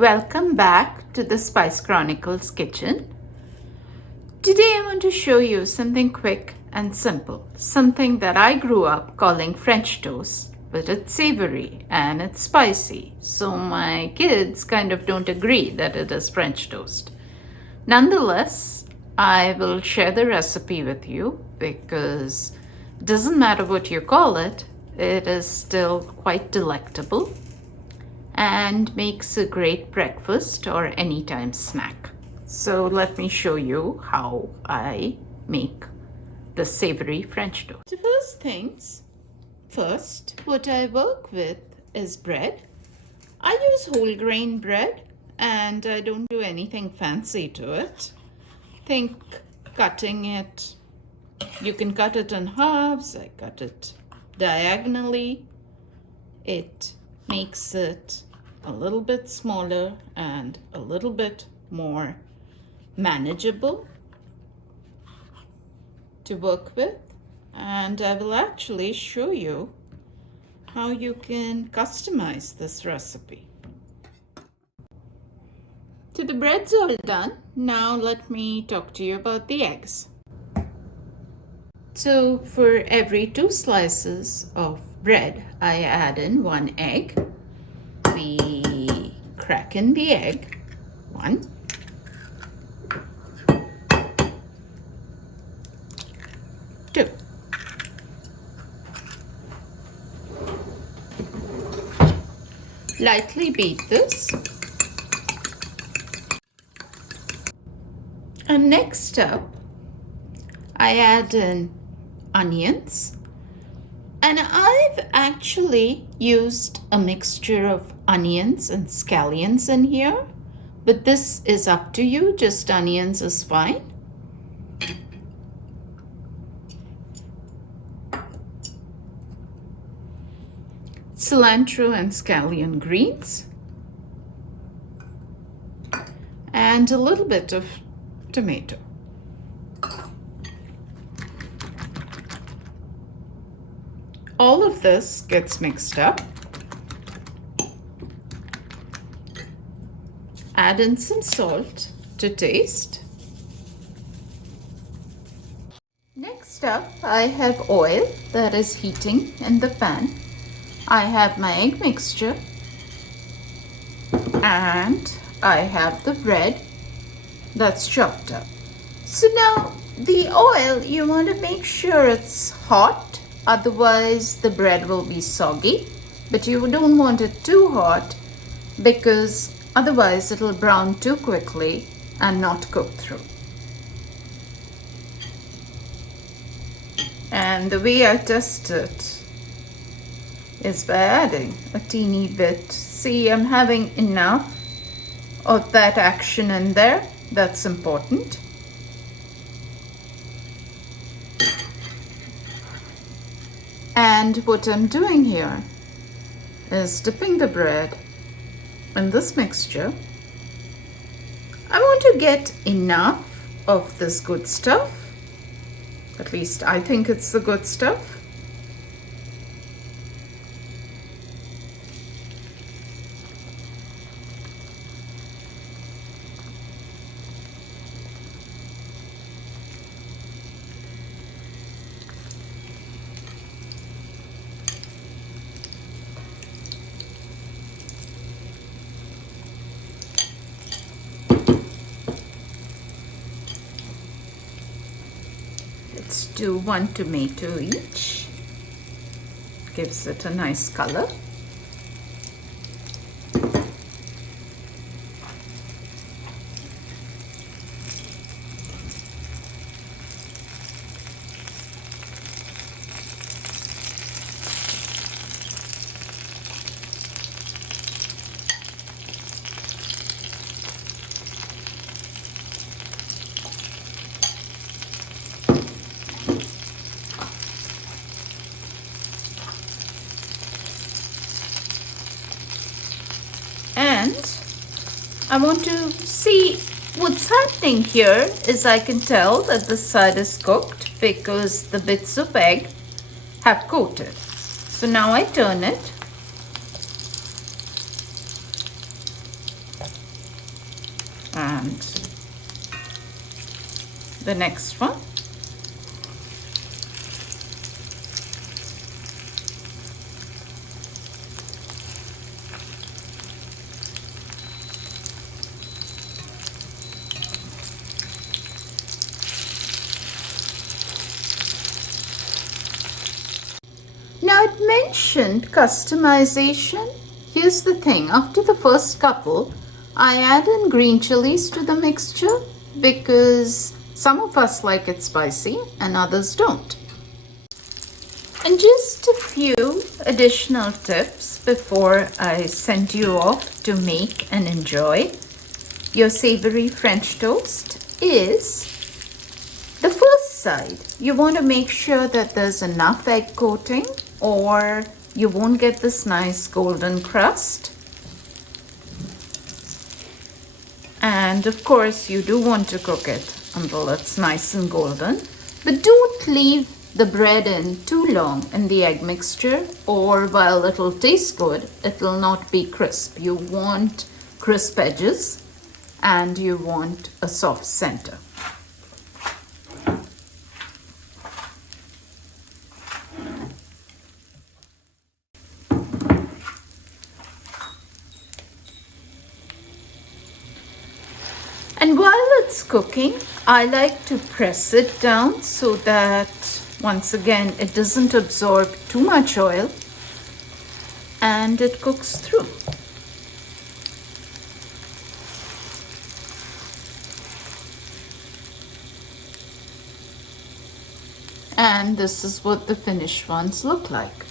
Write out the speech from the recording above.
Welcome back to the Spice Chronicles kitchen. Today I want to show you something quick and simple, something that I grew up calling French toast, but it's savory and it's spicy, so my kids kind of don't agree that it is French toast. Nonetheless, I will share the recipe with you because it doesn't matter what you call it, it is still quite delectable and makes a great breakfast or anytime snack. So let me show you how I make the savory French toast. The first, what I work with is bread. I use whole grain bread and I don't do anything fancy to it. Think cutting it, you can cut it in halves, I cut it diagonally. It makes it a little bit smaller and a little bit more manageable to work with, and I will actually show you how you can customize this recipe. So the bread's all done. Now let me talk to you about the eggs. So for every 2 slices of bread, I add in 1 egg. We crack in the egg, 1. Two. Lightly beat this. And next up, I add in onions. And I've actually used a mixture of onions and scallions in here, but this is up to you, just onions is fine. Cilantro and scallion greens, and a little bit of tomato. All of this gets mixed up. Add in some salt to taste. Next up, I have oil that is heating in the pan. I have my egg mixture and I have the bread that's chopped up. So now the oil, you want to make sure it's hot, otherwise the bread will be soggy, but you don't want it too hot because otherwise it'll brown too quickly and not cook through. And the way I test it is by adding a teeny bit. See, I'm having enough of that action in there. That's important. And what I'm doing here is dipping the bread in this mixture. I want to get enough of this good stuff. At least I think it's the good stuff. Let's do 1 tomato each. Gives it a nice color. And I want to see what's happening here is I can tell that this side is cooked because the bits of egg have coated. So now I turn it and the next one. Now it mentioned customization. Here's the thing, after the first couple, I add in green chilies to the mixture because some of us like it spicy and others don't. And just a few additional tips before I send you off to make and enjoy your savory French toast is the first side. You want to make sure that there's enough egg coating or you won't get this nice golden crust. And of course, you do want to cook it until it's nice and golden. But don't leave the bread in too long in the egg mixture, or while it'll taste good, it'll not be crisp. You want crisp edges and you want a soft center. And while it's cooking, I like to press it down so that, once again, it doesn't absorb too much oil and it cooks through. And this is what the finished ones look like.